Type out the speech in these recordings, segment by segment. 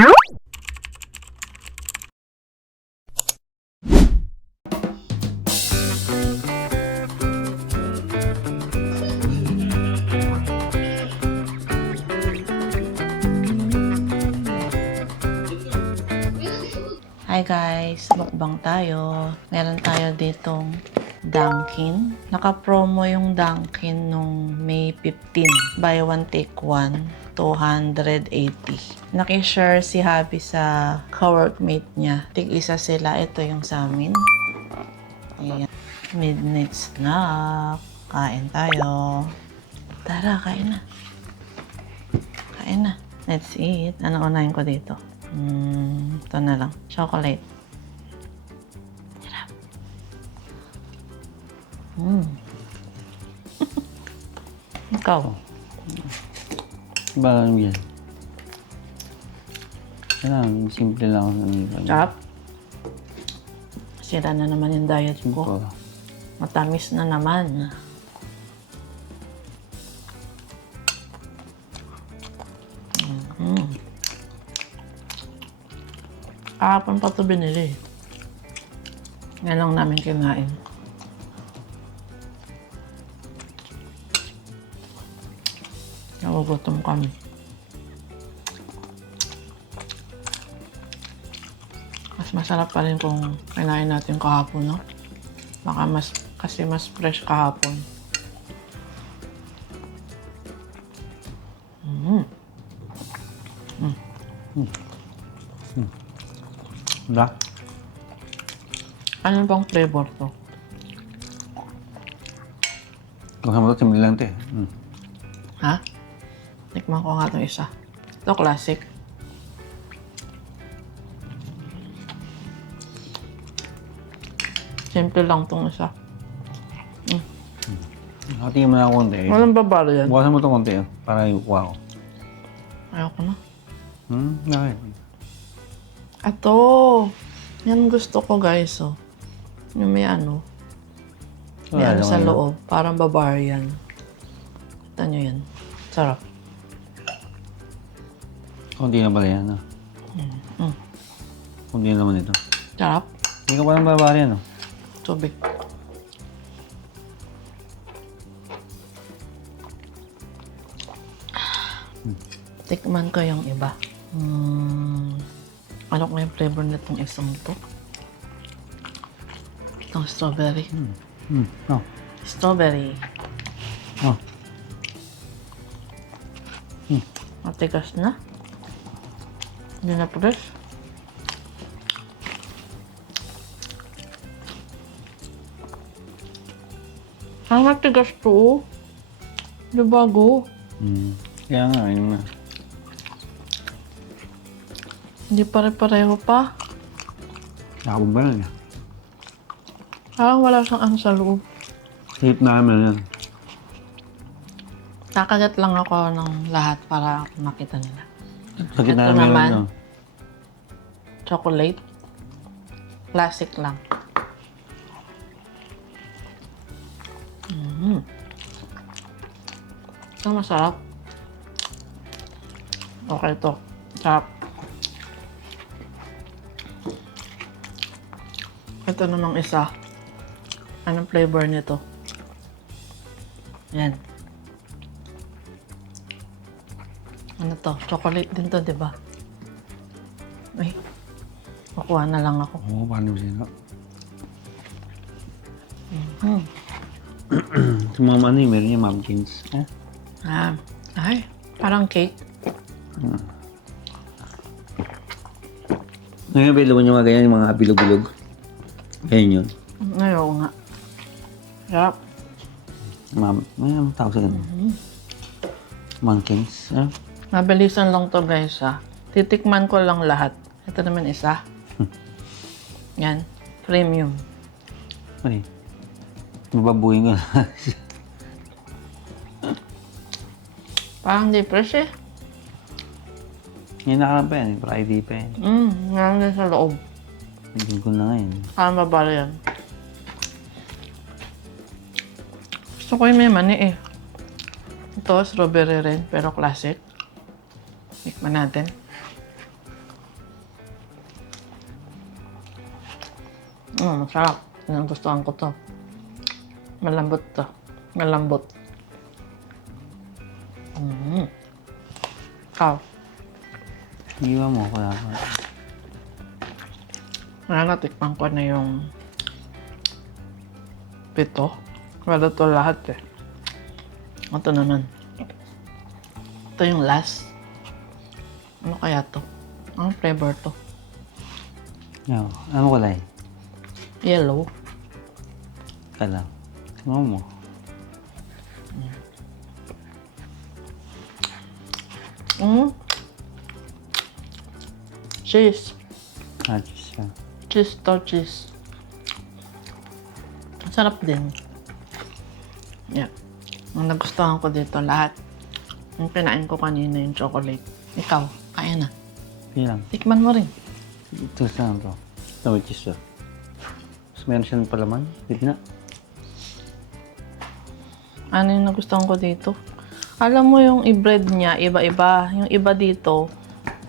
Hi guys! Mukbang tayo. Meron tayo ditong Dunkin. Naka-promo yung Dunkin nung May 15. Buy one, take one. 280. Naki-share si Happy sa co-workmate niya. Tig-isa sila. Ito yung sa amin. Ayan. Midnight snack. Kain tayo. Tara, kain na. Kain na. Let's eat. Anong unahin ko dito? Ito na lang. Chocolate. Hirap. Ikaw. Ba, ano yan? Kailangan, simple lang. Sarap. Sira na naman yung diet ko. Simple. Matamis na naman. Kahapon pa ito binili. Ngayon lang namin kinain. Nagugutom kami. Mas masarap pa rin kung kinain natin kahapon, no? Baka kasi mas fresh kahapon. Wala? Ano bang flavor to? Kung sa mo ito, simple lang ito eh. Ha? Tikman ko nga itong isa. Ito classic. Simple lang itong isa. Nakatingin mo na ako konti eh. Walang babalo yan. Bukasan mo ito konti eh. Para yung kuha ko. Ayoko na. Bakit? Ito. Yan gusto ko guys, oh. Yung may ano. May ano sa loob. Parang Bavarian. Kita nyo yan. Sarap. Konti na pala yan. Konti na naman ito. Sarap. Hindi ka parang Bavarian, no? Tubig. Tikman ko yung iba. Ano kaya yung flavor nitong isang to? Itong strawberry. Oh. Strawberry. Oh. Matigas na. Hindi na fresh. Ang matigas to. Di bago. Kaya nga, yun nga. Hindi pare-pareho pa. Nakabog ba lang yan? Parang wala siyang ano sa loob. Hip namin yan. Nakagat lang ako ng lahat para makita nila. Sakit Ito namin naman. yan, no? Chocolate. Classic lang. Ito masarap. Okay to. Sarap. Ito namang isa. Anong flavor nito? Yan. Ano to? Chocolate din to, di ba? Ay. Kukuha na lang ako. Oo, paano ba sila? Sa mga ano yung meron yung muffins. Eh? Ay. Parang cake. Ngayon, available yung mga ganyan, yung mga bilog-bilog. Ganyan yun. Ayaw nga. Sarap. May ang tawag sa ganun. Muffins. Eh? Mabilisan lang to guys ha. Titikman ko lang lahat. Ito naman isa. Yan. Premium. Ano mababuhin ko na. Parang di fresh eh. Ngayon nakalang pa yan. Friday pa yan. Ngayon din sa loob. Naging ko na ngayon. Parang babalo yan. Gusto ko yung may mani eh. Ito, strawberry rin, pero classic. Tikman natin. Masarap. Nagustuhan ko to. Malambot to. Malambot. Ikaw. Iwan mo, wala pa. Natikman ko na yung 7. Wala to lahat eh. Ito naman. Ito yung last. Ano kaya to? Anong flavor to? Yo, ano kulay? Yellow. Ka lang. Tingnan mo. Cheese. Cheese siya. Cheese to cheese. Ang sarap din. Yeah. Ang nagustuhan ko dito lahat. Yung kinain ko kanina yung chocolate. Ikaw, kaya na. Yan. Tikman mo rin. Ito saan to? Ito with cheese to. Tapos meron siyang palaman. Gitna. Ano yung nagustuhan ko dito? Alam mo yung i-bread niya, iba-iba. Yung iba dito,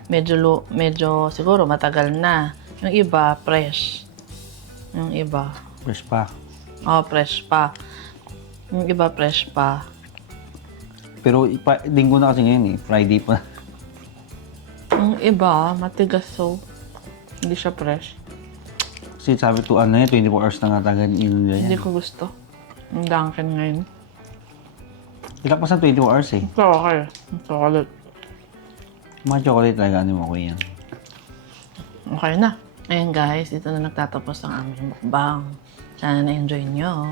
medyo siguro matagal na. Yung iba, fresh. Yung iba, Fresh pa. fresh pa. Yung iba, fresh pa. Pero linggo na kasi ngayon eh. Friday pa. Yung iba, matigas so. Hindi siya fresh. Kasi sabi to ano yun, 24 hours na nga tagal yun yan. Hindi ko gusto. Yung Dunkin ngayon. Ilakpasan 24 hours eh. Ito okay. Yung chocolate. Mga chocolate talaga, ano mo ako yan. Okay na. Ayan guys, dito na nagtatapos ang aming mukbang. Sana na-enjoy nyo.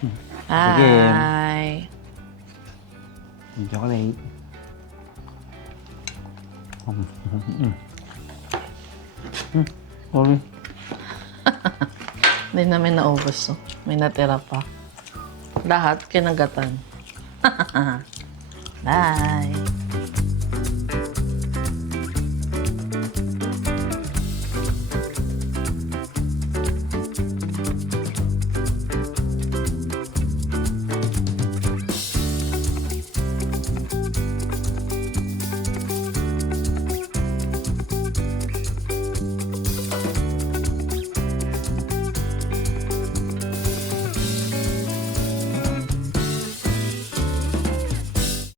Sige. Bye! Yung chocolate. Sorry. Hindi namin naubos. Oh. May natira pa. Lahat kinagatan. Bye!